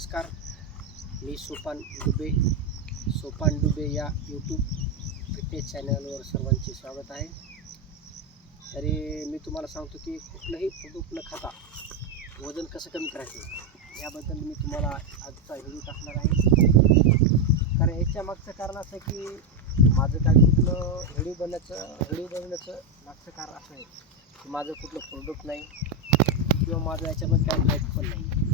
नमस्कार. मी सोपान डुबे सोपान डुबे या यूट्यूब फिटनेस चॅनलवर सर्वांचे स्वागत आहे. तरी मी तुम्हाला सांगतो की कुठलंही प्रोडक्ट न खाता वजन कसं कमी करायचं याबद्दल मी तुम्हाला आजचा व्हिडिओ टाकणार आहे. कारण याच्या मागचं कारण असं आहे की माझं काय कुठलं व्हिडिओ बनण्याचं व्हिडिओ बनवण्याचं मागचं कारण असं आहे की माझं कुठलं प्रोडक्ट नाही किंवा माझं याच्यामध्ये काय माहीत पण नाही.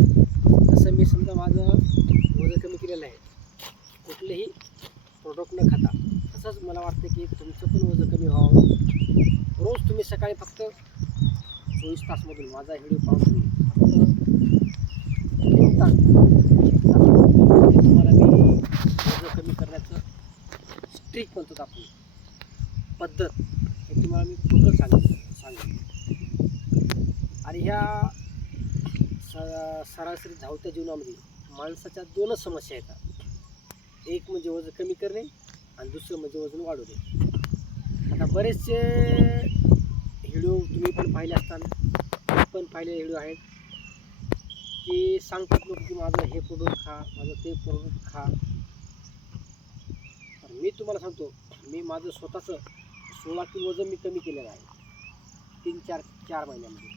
तसं मी समजा माझं वजन कमी केलेलं आहे कुठलेही प्रोडक्ट न खाता तसंच मला वाटतं की तुमचं पण वजन कमी व्हावं. रोज तुम्ही सकाळी फक्त चोवीस तासमधून माझा व्हिडिओ पाहून तुम्ही फक्त तुम्हाला मी वजन कमी करण्याचं स्ट्रिक म्हणतो आपण पद्धत हे तुम्हाला मी पूर्ण सांगितलं सांगेन. आणि ह्या स सरासरी धावत्या जीवनामध्ये माणसाच्या दोनच समस्या येतात एक म्हणजे वजन कमी करणे आणि दुसरं म्हणजे वजन वाढवणे. आता बरेचसे व्हिडिओ तुम्ही पण पाहिले असताना पण पाहिलेले व्हिडिओ आहेत की सांगतात लोक की माझं हे प्रोडक्ट खा माझं ते प्रोडक्ट खा. तर मी तुम्हाला सांगतो मी माझं स्वतःचं सोळा किलो वजन मी कमी केलेलं आहे. तीन चार चार महिन्यामध्ये.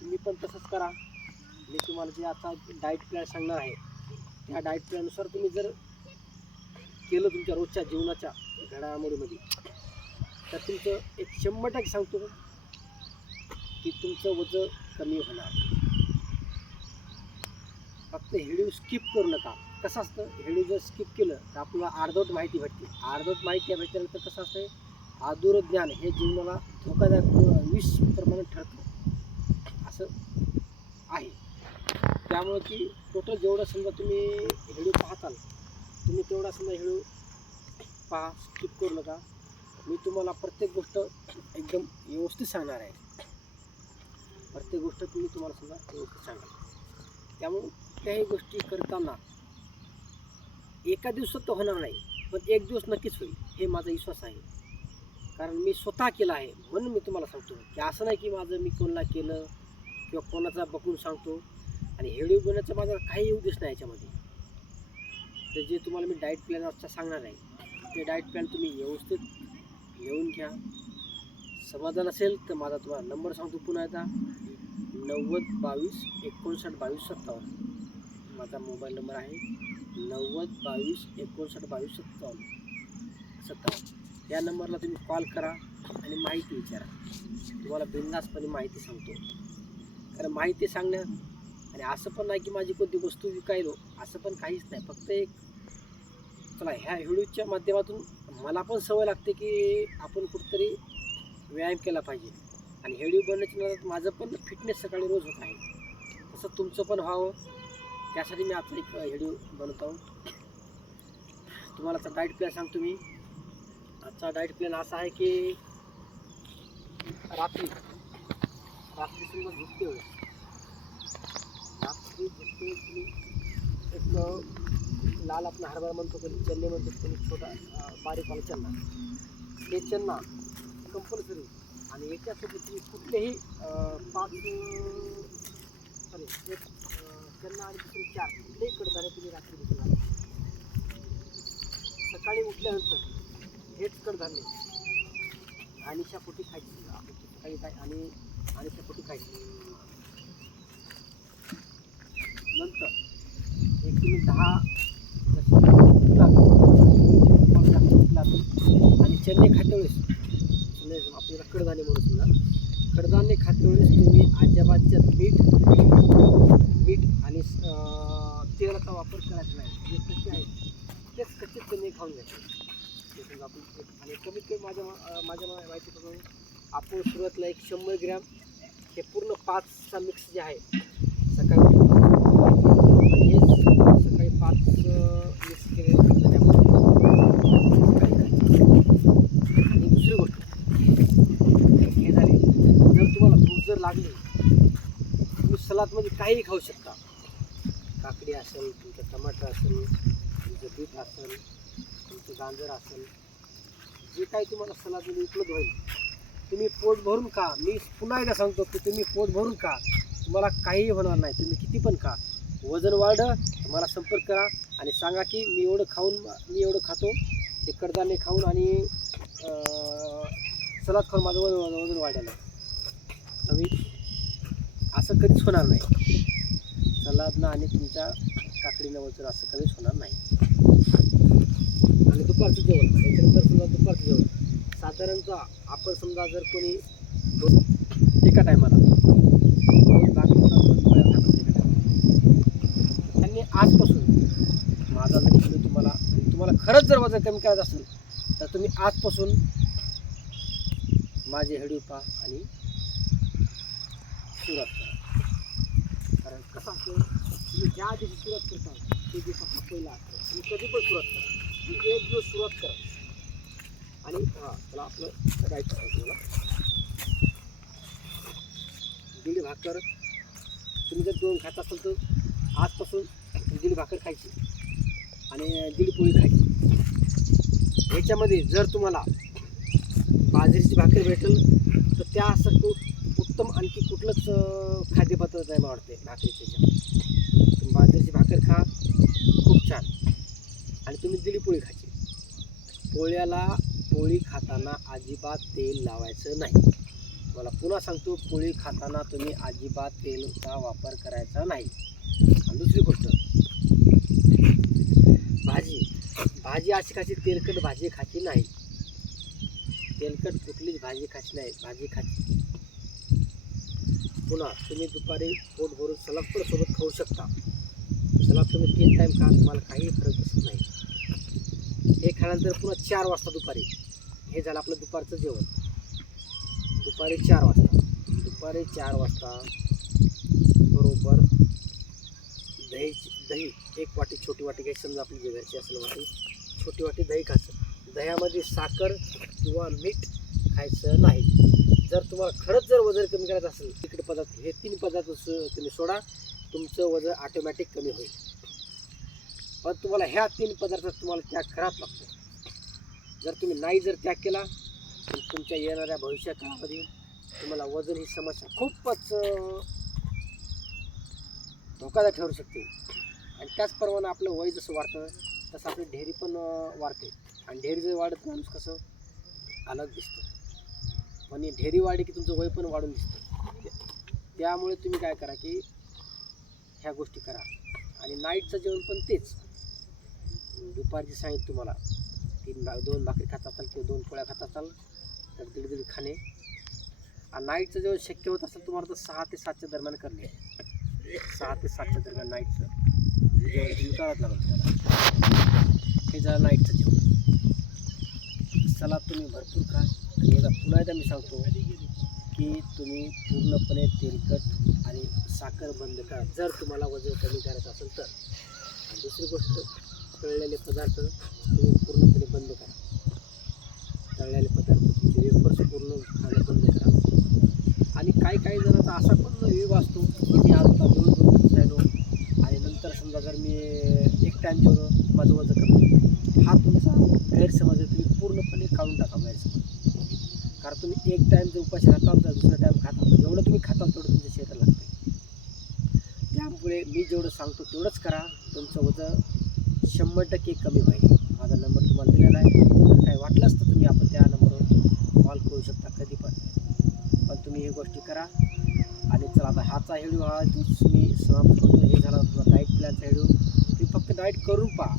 तुम्ही पण तसंच करा. मी तुम्हाला जे आता डाएट प्लॅन सांगणार आहे त्या डाएट प्लॅननुसार तुम्ही जर केलं तुमच्या रोजच्या जीवनाच्या घडामोडीमध्ये तर तुमचं एक शंभर टक्के सांगतो की तुमचं वजन कमी होणार. फक्त व्हिडिओ स्किप करू नका. कसं असतं व्हिडिओ जर स्किप केलं तर आपल्याला अर्धवट माहिती भेटते. अर्धवट माहिती भेटल्यानंतर कसं असतं आदूर ज्ञान हे जीवनाला धोकादायक विष प्रमाणे ठरतं. असं आहे. त्यामुळं की टोटल जेवढं समजा तुम्ही हेळू पाहताल तुम्ही तेवढा समजा हेळू पहा स्किप करू नका. मी तुम्हाला प्रत्येक गोष्ट एकदम व्यवस्थित सांगणार आहे. प्रत्येक गोष्ट तुम्ही तुम्हाला समजा व्यवस्थित सांगा त्यामुळं कुठल्याही गोष्टी करताना एका दिवसात तर होणार नाही पण एक दिवस नक्कीच होईल हे माझा विश्वास आहे. कारण मी स्वतः केलं आहे म्हणून मी तुम्हाला सांगतो. की असं नाही की माझं मी कोणाला केलं किंवा कोणाचा बघून सांगतो. आणि व्हिडिओ बनवायचा माझा काही उद्देश नाही याच्यामध्ये. तर जे तुम्हाला मी डाईट प्लॅन आजचा सांगणार आहे ते डाएट प्लॅन तुम्ही व्यवस्थित लिहून घ्या. समाधान असेल तर माझा तुम्हाला नंबर सांगतो पुन्हा एकदा. नव्वद बावीस एकोणसाठ बावीस सत्तावन्न. माझा मोबाईल नंबर आहे नव्वद बावीस एकोणसाठ बावीस सत्तावन्न. सत्तावन्न. या नंबरला तुम्ही कॉल करा आणि माहिती विचारा. तुम्हाला बिंदासपणे माहिती सांगतो. कारण माहिती सांगण्यात आणि असं पण नाही की माझी कोणती वस्तू विकायलो असं पण काहीच नाही. फक्त एक चला ह्या व्हिडिओच्या माध्यमातून मला पण सवय लागते की आपण कुठंतरी व्यायाम केला पाहिजे. आणि व्हिडिओ बनण्याच्या नादात माझं पण फिटनेस सकाळी रोज होत आहे. तसं तुमचं पण व्हावं. त्यासाठी मी आता एक व्हिडिओ बनवत आहोत. तुम्हाला आता डाईट प्लॅन सांगतो मी. आजचा डाईट प्लॅन असा आहे की रात्री रात्री समजा झुकते वेळेस. रात्री झोपते तुम्ही एक लाल आपण हरभरा म्हणतो कोणी चन्ने म्हणतो कोणी छोटा बारीक वाला चन्ना. ते चन्ना कंपल्सरी आणि याच्यासोबत तुम्ही कुठलेही पाच सॉरी एक चन्ना आणि दुसरे चार कुठलेही कडधान्य तुम्ही रात्री घेतला सकाळी उठल्यानंतर हेच कडधान्य आणि शापोटी खायची. आपण सकाळी काय आणि आणि शापोटी खायची. नंतर एक तुम्ही दहा आणि चणे खाते वेळेस आपल्याला कडधान्य म्हणून समजा कडधान्य खाते तुम्ही अजाबाच्या मीठ मीठ आणि तेलाचा वापर करायचा नाही. जे कच्चे आहेत तेच कच्चे चणे खाऊन घ्यायचे ते समजा आपण आणि कमीत कमी माझ्या माझ्या माझ्या माहिती माहितीप्रमाणे आपण सुरुवातीला एक शंभर ग्रॅम हे पूर्ण पाचचा मिक्स जे आहे सकाळी आणि हे सकाळी पाच मिक्स केले आणि दुसरी गोष्ट हे झाले जर तुम्हाला भूक जर लागले तुम्ही सलादमध्ये काहीही खाऊ शकता. काकडी असेल तुमचं टमाटर असेल तुमचं बीट असेल तुमचं गाजर असेल जे काही तुम्हाला सलादमध्ये उपलब्ध होईल तुम्ही पोट भरून खा. मी पुन्हा एकदा सांगतो की तुम्ही पोट भरून खा. तुम्हाला काहीही होणार नाही. तुम्ही किती पण खा. वजन वाढलं मला संपर्क करा आणि सांगा की मी एवढं खाऊन मी एवढं खातो. ते कडधान्य खाऊन आणि सलाद खाऊन माझं वजन वजन वाढलेलं हवी असं कधीच होणार नाही. सलादनं आणि तुमच्या काकडीनं वचून असं कधीच होणार नाही. आणि दुपारचं जेवण. त्याच्यानंतर समजा दुपारचं जेवण. साधारणतः आपण समजा जर कोणी दोन एका टायमाला त्यांनी आजपासून माझा जर व्हिडिओ तुम्हाला तुम्हाला खरंच जर वजन कमी करायचं असेल तर तुम्ही आजपासून माझे व्हिडिओ पहा आणि सुरुवात करा. कारण कसं असतं तुम्ही ज्या दिवशी सुरुवात करता ते दिवस आपला पहिला असतो. तुम्ही कधी पण सुरुवात करा. तुम्ही एक दिवस सुरुवात करा. आणि हां त्याला आपलं करायचं आहे तुम्हाला दिली भाकर. तुम्ही जर दोन खात असाल तर आजपासून दिली भाकर खायची. आणि दिली पोळी खायची. ह्याच्यामध्ये जर तुम्हाला बाजरीची भाकर भेटेल तर त्यासारखं उत्तम आणखी कुठलंच खाद्यपदार्थ नाही मला वाटते भाकरीच्या तुम्ही बाजरीची भाकर खा खूप छान. आणि तुम्ही दिली पोळी खायची पोळ्याला पोळी खाताना अजिबात तेल लावायचं नाही. मला पुन्हा सांगतो पोळी खाताना तुम्ही अजिबात तेलचा वापर करायचा नाही. आणि दुसरी गोष्ट भाजी. भाजी अशी खायची तेलकट भाजी खायची नाही. तेलकट कुठलीच भाजी खायची नाही भाजी खायची पुन्हा तुम्ही दुपारी पोट भरून सलाद पण सोबत खाऊ शकता. सलाद तुम्ही तीन टाईम खा तुम्हाला काही फरक दिसत नाही. हे खाल्यानंतर पुन्हा चार वाजता दुपारी. हे झालं आपलं दुपारचं जेवण. दुपारी चार वाजता. दुपारी चार वाजता बरोबर दही दही एक वाटी छोटी वाटी घ्यायची समजा आपली जे असेल वाटी छोटी वाटी दही खायचं. दह्यामध्ये साखर किंवा मीठ खायचं नाही. जर तुम्हाला खरंच जर वजन कमी करायचं असेल तिकडे पदार्थ हे तीन पदार्थ तुम्ही सोडा तुमचं वजन ऑटोमॅटिक कमी होईल. पण तुम्हाला ह्या तीन पदार्थात तुम्हाला त्याग करावाच लागतो. जर तुम्ही नाही जर त्याग केला तर तुमच्या येणाऱ्या भविष्या काळामध्ये तुम्हाला वजन ही समस्या खूपच धोकादायक ठरू शकते. आणि त्याचप्रमाणे आपलं वय जसं वाढतं तसं आपली ढेरी पण वाढते. आणि ढेरी जर वाढत माणूस कसं? अलग दिसतं. आणि ढेरी वाढली की तुमचं वय पण वाढून दिसतं. त्यामुळे तुम्ही काय करा की ह्या गोष्टी करा. आणि नाईटचं जेवण पण तेच. दुपारची सांगितलं तुम्हाला तीन भा दोन भाकरी खात असाल किंवा दोन पोळ्या खात असाल तर दीड दीड खाणे. आणि नाईटचं जेवण शक्य होत असेल तुम्हाला तर सहा ते सातच्या दरम्यान करणे. सहा ते सातच्या दरम्यान नाईटचं. जेवण तुम्ही लागेल तुम्हाला. हे झालं नाईटचं जेवण. सलाद तुम्ही भरपूर खा आणि एकदा पुन्हा एकदा मी सांगतो की तुम्ही पूर्णपणे तेलकट आणि साखर बंद करा. जर तुम्हाला वजन कमी करायचं असेल तर. आणि दुसरी गोष्ट तळलेले पदार्थ तुम्ही पूर्णपणे बंद करा. तळलेले पदार्थ तुमचे वेफर्स पूर्ण खाणं बंद करा. आणि काही काही जणांचा असा पण विवाह असतो की मी आता आता दोन राहिलो आणि नंतर समजा जर मी एक टाईम जेवलो माझं वजन कमी हा तुमचा गैरसमज आहे तुम्ही पूर्णपणे काढून टाका गैरसमज कारण तुम्ही एक टाईम जर उपाशी राहता तर दुसरा टाईम खाता जेवढं तुम्ही खाताल तेवढं तुमच्या शरीराला लागते त्यामुळे मी जेवढं सांगतो तेवढंच करा. तुमचं वजन शंभर टक्के कमी होईल. माझा नंबर तुम्हाला दिलेला आहे. जर काही वाटलंच तर तुम्ही आपण त्या नंबरवर कॉल करू शकता कधी पण. पण तुम्ही हे गोष्टी करा. आणि चला आता हाचा व्हिडिओ हा तुम्ही समाप्त करतो. हे झाला तुझा डाईट प्लॅनचा व्हिडिओ तुम्ही फक्त डाईट करून पहा.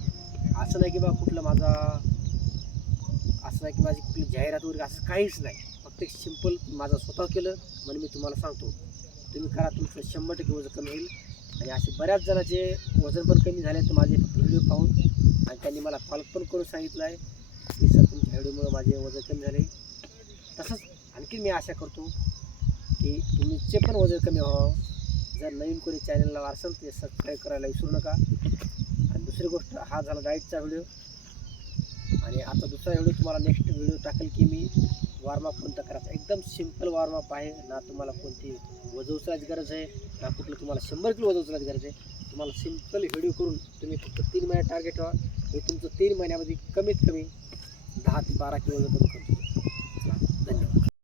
असं नाही की बा कुठलं माझा नाही की माझी कुठली जाहिरात वगैरे असं काहीच नाही. फक्त एक सिंपल माझं स्वतः केलं म्हणून मी तुम्हाला सांगतो. तुम्ही करा तुमचं शंभर टक्के वजन कमी होईल. आणि असे बऱ्याच जणांचे वजन पण कमी झाले तर माझे व्हिडिओ पाहून. आणि त्यांनी मला कॉल पण करून सांगितलं आहे. की सर तुमच्या व्हिडिओमुळे माझे वजन कमी झाले. तसंच आणखी मी आशा करतो की तुमचे पण वजन कमी व्हावं जर नवीन कोणी चॅनलला असेल ते सबस्क्राईब करायला विसरू नका. आणि दुसरी गोष्ट हा झाला डाईटचा व्हिडिओ. आणि आता दुसरा व्हिडिओ तुम्हाला नेक्स्ट व्हिडिओ टाकेल की मी वॉर्मअप कोणता करायचा. एकदम सिंपल वॉर्मअप आहे. ना तुम्हाला कोणती वजन उचलायची गरज आहे ना कुठलं तुम्हाला शंभर किलो वजन उचलायची गरज आहे. तुम्हाला सिंपल व्हिडिओ करून तुम्ही फक्त तीन महिने टार्गेट ठेवा. हे तुमचं तीन महिन्यामध्ये कमीत कमी दहा ते बारा किलो वजन कमी करतो